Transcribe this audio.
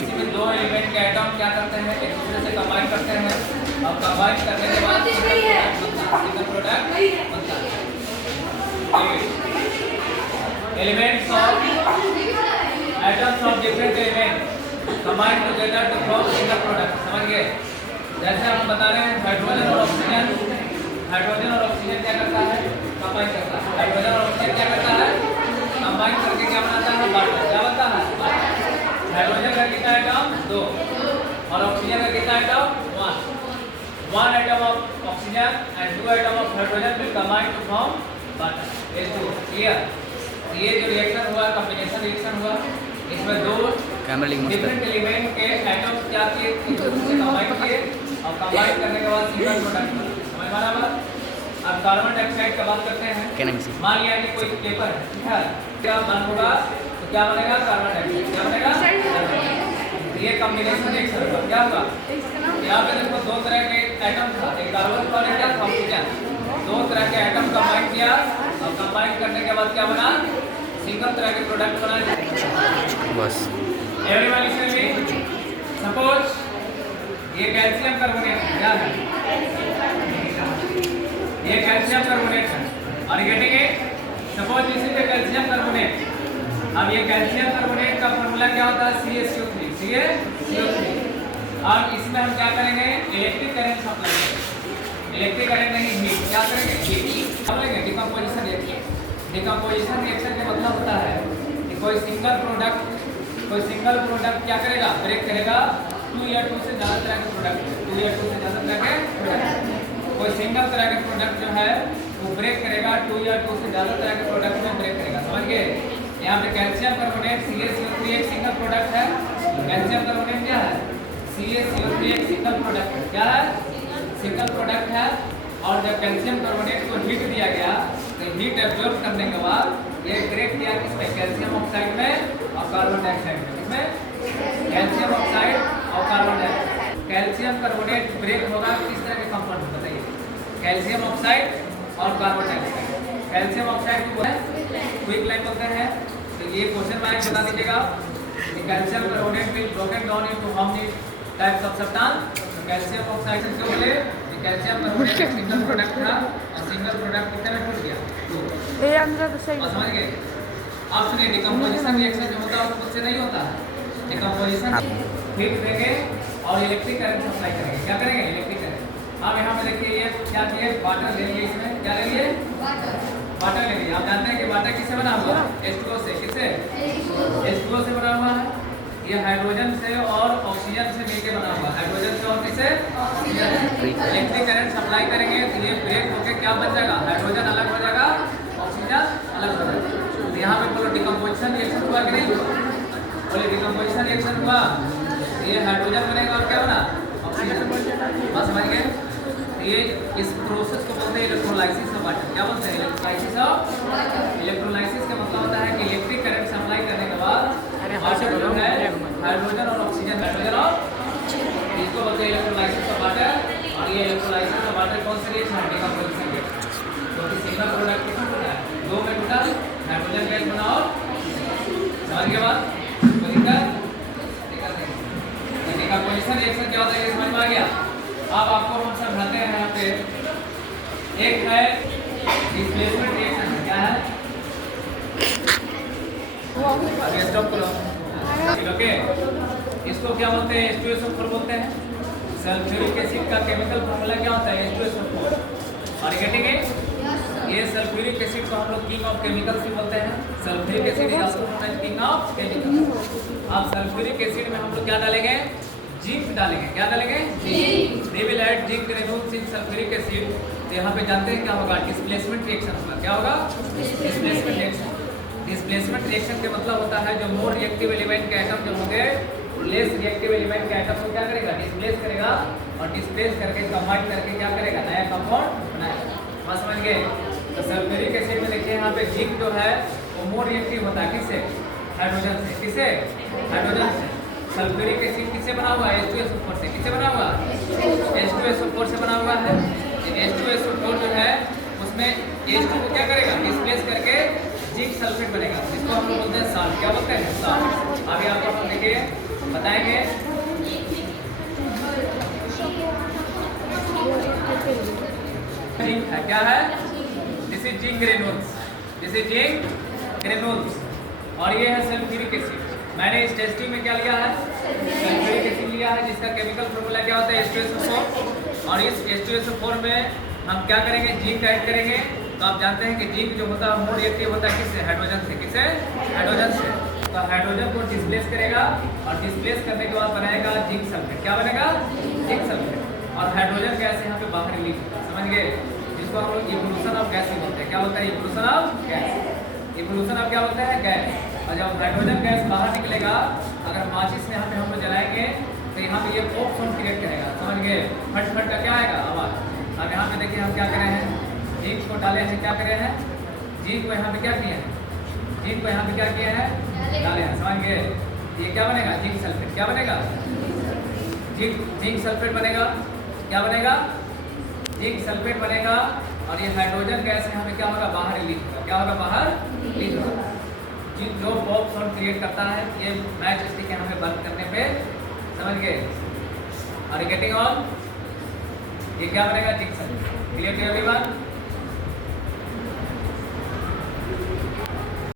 किसी भी दो एलिमेंट के एटम क्या करते हैं, एक दूसरे से कंबाइन करते हैं और कंबाइन करने के बाद सिंगल प्रोडक्ट बनता है। Elements of atoms of different element combine together to form single product. समझ गए? जैसे हम बता रहे हैं हाइड्रोजन और ऑक्सीजन क्या करता है, कंबाइन करता है। हाइड्रोजन और ऑक्सीजन क्या करता है, कंबाइन करके क्या बनाता है, वाटर। क्या बनता है? हाइड्रोजन का कितना एटम, 2 और ऑक्सीजन का कितना atom, 1। 1 atom of oxygen and 2 atom of hydrogen will combine to form water, H2। Clear? ये जो रिएक्शन हुआ, कॉम्बिनेशन रिएक्शन हुआ, इसमें दो डिफरेंट एलिमेंट के एटम्स क्या किए, एक दूसरे से कंबाइन किए और कंबाइन करने के बाद सिंगल प्रोडक्ट बना। समझ में आ रहा है? अब कार्बन डाइऑक्साइड की बात करते हैं। मान लिया कि कोई पेपर है, ठीक है, क्या बन होगा तो क्या बनेगा, कार्बन डाइऑक्साइड। क्या बनेगा? ये कॉम्बिनेशन रिएक्शन होगा। क्या होगा? यहाँ पे देखो दो तरह के एटम था, एक कार्बन और एक ऑक्सीजन। दो तरह के एटम कंबाइन किया और कंबाइन करने के बाद क्या बना, सिंगल तरह के प्रोडक्ट बना। बस एवरीवन लिसन मी। सपोज ये कैल्शियम कार्बोनेट है, क्या है, ये कैल्शियम कार्बोनेट है और getting it. Suppose this is the calcium carbonate. अब ये कैल्शियम कार्बोनेट का फार्मूला क्या होता है, CaCO3। और इसमें हम क्या करेंगे, इलेक्ट्रिक करंट सप्लाई करेंगे। इलेक्ट्रिक करंट नहीं, हीट। क्या करेंगे, हीट। क्या बोलेंगे, डिकम्पोजिशन रिएक्शन। डिकम्पोजिशन रिएक्शन का मतलब होता है कि कोई सिंगल प्रोडक्ट क्या करेगा, ब्रेक करेगा 2 या 2 से ज़्यादा तरह के प्रोडक्ट। 2 या 2 से ज़्यादा तरह के प्रोडक्ट। कोई सिंगल तरह के प्रोडक्ट जो है वो ब्रेक करेगा 2 या 2 से ज़्यादा तरह के प्रोडक्ट में ब्रेक करेगा। समझ गए? यहाँ पे कैल्शियम कार्बोनेट CaCO3 एक सिंगल प्रोडक्ट है। कैल्शियम कार्बोनेट क्या है, CaCO3 एक सिंगल प्रोडक्ट है। क्या है, सिंगल प्रोडक्ट है। और जब कैल्शियम कार्बोनेट को हीट दिया गया तो हीट एब्जॉर्ब करने के बाद ये ब्रेक किया किसमें, कैल्शियम ऑक्साइड में और कार्बन डाइऑक्साइड में। किसमें, कैल्शियम ऑक्साइड और carbon dioxide. Calcium carbonate break होगा किस तरह के कंपाउंड, बताइए, कैल्शियम ऑक्साइड और कार्बन डाइऑक्साइड। कैल्शियम ऑक्साइड को क्विक लाइन बोलते हैं। तो ये क्वेश्चन में बता दीजिएगा कि calcium carbonate will broken down into how many types of substance. Calcium oxide से बोले कैल्शियम कार्बोनेट एक सिंगल प्रोडक्ट था और सिंगल प्रोडक्ट कितने में टूट गया, 2। समझ गए? अब सुनिए, डिकम्पोजिशन रिएक्शन जो होता है वो खुद से नहीं होता है। डिकम्पोजिशन हीट देंगे और इलेक्ट्रिक करंट सप्लाई करेंगे। क्या करेंगे, इलेक्ट्रिक करंट। अब यहाँ पे देखिए ये क्या किए, वाटर ले लिए। इसमें क्या ले लिए, वाटर ले लिए। आप जानते हैं कि वाटर किससे बना हुआ है, H2O से। किससे, H2O से बना हुआ है। ये हाइड्रोजन से और ऑक्सीजन से मिलकर बना हुआ है। हाइड्रोजन से और किससे, ऑक्सीजन। इलेक्ट्रिक करंट सप्लाई करेंगे तो ये ब्रेक होकर क्या बन जाएगा, हाइड्रोजन अलग हो जाएगा, ऑक्सीजन अलग हो जाएगा। तो यहाँ पे बोलो डिकम्पोजिशन रिएक्शन हुआ कि नहीं हुआ, बोले डिकम्पोजिशन रिएक्शन हुआ। ये हाइड्रोजन बनेगा और क्या बना, ऑक्सीजन। बात समझ गए? ये इस प्रोसेस को बोलते हैं इलेक्ट्रोलाइसिस ऑफ वाटर। क्या बोलते हैं, इलेक्ट्रोलाइसिस ऑफ। इलेक्ट्रोलाइसिस का मतलब होता है कि इलेक्ट्रिक करंट सप्लाई करने के बाद वाटर जो है हाइड्रोजन और ऑक्सीजन, हाइड्रोजन और इसको बोलते हैं इलेक्ट्रोलाइसिस ऑफ वाटर। और ये इलेक्ट्रोलाइसिस ऑफ वाटर कौन सा रिएक्शन है, डिकम्पोजिशन रिएक्शन। क्योंकि सिंगल प्रोडक्ट कितना टूटा है, 2 में टूटा, हाइड्रोजन गैस बना और समझ गए बात, डिकम्पोजिशन रिएक्शन क्या होता है, समझ में आ गया? अब आपको हम समझाते हैं। यहाँ पे एक है डिस्प्लेसमेंट रिएक्शन। क्या है, स्टॉप करो, ओके। इसको क्या बोलते हैं, H2SO4 बोलते हैं। सल्फ्यूरिक एसिड का केमिकल फॉर्मूला क्या होता है, H2SO4। और गेटिंग इट, ये सल्फ्यूरिक एसिड को हम लोग किंग ऑफ केमिकल्स भी बोलते हैं। Sulphuric acid is also known as king of chemicals. अब सल्फ्यूरिक एसिड में हम लोग क्या डालेंगे, जिंक डालेंगे। क्या डालेंगे, zinc. We will add zinc granules in sulphuric acid. तो यहाँ पे जानते हैं क्या होगा, डिस्प्लेसमेंट रिएक्शन होगा। क्या होगा, डिस्प्लेसमेंट रिएक्शन। डिस्प्लेसमेंट रिएक्शन का मतलब होता है जो मोर रिएक्टिव एलिमेंट के एटम जो होंगे लेस रिएक्टिव एलिमेंट के एटम को क्या करेगा, डिस्प्लेस करेगा और डिस्प्लेस करके कंबाइन करके क्या करेगा, नया कंपाउंड बनाएगा। बात समझ गए? तो सल्फ्यूरिक एसिड में देखिए यहाँ पे जिंक जो है वो मोर रिएक्टिव होता है। किससे, हाइड्रोजन से। किससे, हाइड्रोजन से। सल्फ्यूरिक एसिड किससे बना हुआ है, H2SO4 से। किससे बना हुआ, H2SO4 से बना हुआ है। H2SO4 जो है उसमें H2 को क्या करेगा, डिस्प्लेस करके जिंक सल्फेट बनेगा, जिसको हम लोग बोलते हैं साल्ट। क्या बोलते हैं, साल्ट। आगे आपको देखिए बताएंगे? जिंक है, क्या है? This is zinc granules, this is zinc granules, और ये है सल्फ्यूरिक एसिड। मैंने इस टेस्टिंग में क्या लिया है? सल्फ्यूरिक एसिड लिया है, जिसका केमिकल फॉर्मूला क्या होता है? H2SO4। और इस H2SO4 में हम क्या करेंगे? जिंक ऐड करेंगे। तो आप जानते हैं कि जिंक जो होता है मोर रिएक्टिव होता है किससे? हाइड्रोजन से। किससे? हाइड्रोजन से। तो हाइड्रोजन को डिस्प्लेस करेगा और डिस्प्लेस करने के बाद बनाएगा जिंक सल्फेट। क्या बनेगा? Zinc sulphate. और हाइड्रोजन गैस यहाँ पे बाहर रिलीज होता है, समझ गए? जिसको हम लोग इवोल्यूशन ऑफ गैस भी बोलते हैं। क्या होता है? Evolution of gas. Evolution of क्या होता है? गैस। और जब हाइड्रोजन गैस बाहर निकलेगा, अगर माचिस में यहाँ पे हम लोग जलाएंगे तो यहाँ पे ये पॉप साउंड क्रिएट करेगा, समझ गए? फट फट का क्या आएगा? आवाज। अब यहाँ पे देखिए हम क्या कर रहे हैं? जिंक को डाले हैं, क्या करे हैं? जिंक को यहाँ पे क्या किए हैं? जिंक को यहाँ पे क्या किए हैं? डाले हैं, समझ गए? ये क्या बनेगा? Zinc sulphate. क्या बनेगा? जिंक सल्फेट बनेगा। क्या बनेगा? जिंक सल्फेट बनेगा। और ये हाइड्रोजन गैस यहाँ पे क्या होगा? बाहर रिलीज होगा। क्या होगा? बाहर रिलीज होगा। जो पॉप साउंड क्रिएट करता है, ये मैच स्टिक यहाँ पे बंद करने पे, समझ गए? और गेटिंग ऑन, ये क्या बनेगा? Zinc sulphate. Clear to everyone?